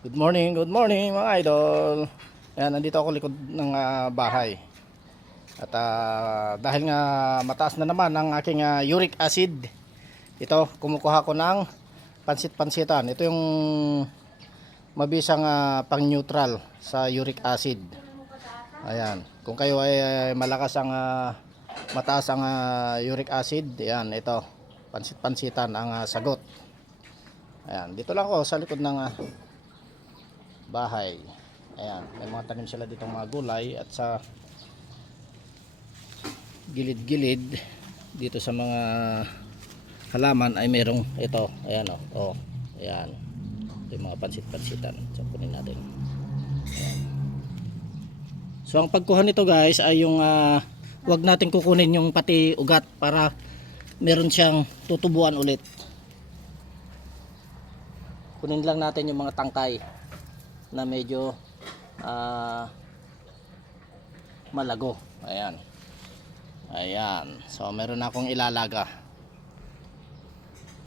Good morning, good morning mga idol. Ayan, nandito ako likod ng ah, bahay. At ah, dahil nga mataas na naman ang aking ah, uric acid, ito, kumukuha ko ng pansit-pansitan. Ito yung mabisang ah, pang-neutral sa uric acid. Ayan, kung kayo ay, malakas ang ah, mataas ang ah, uric acid, ayan, ito, pansit-pansitan ang ah, sagot. Ayan, dito lang ako sa likod ng ah, bahay. Ayan, may mga tanim sila ditong mga gulay at sa gilid-gilid dito sa mga halaman ay merong ito, ayan oh, oh, ayan. Ito yung mga pansit-pansitan. So, kunin natin. Ayan. So, ang pagkuha nito guys ay yung ah, wag natin kukunin yung pati ugat para meron siyang tutubuan ulit. Kunin lang natin yung mga tangkay na medyo ah, malago. Ayan. Ayan. So meron akong ilalaga.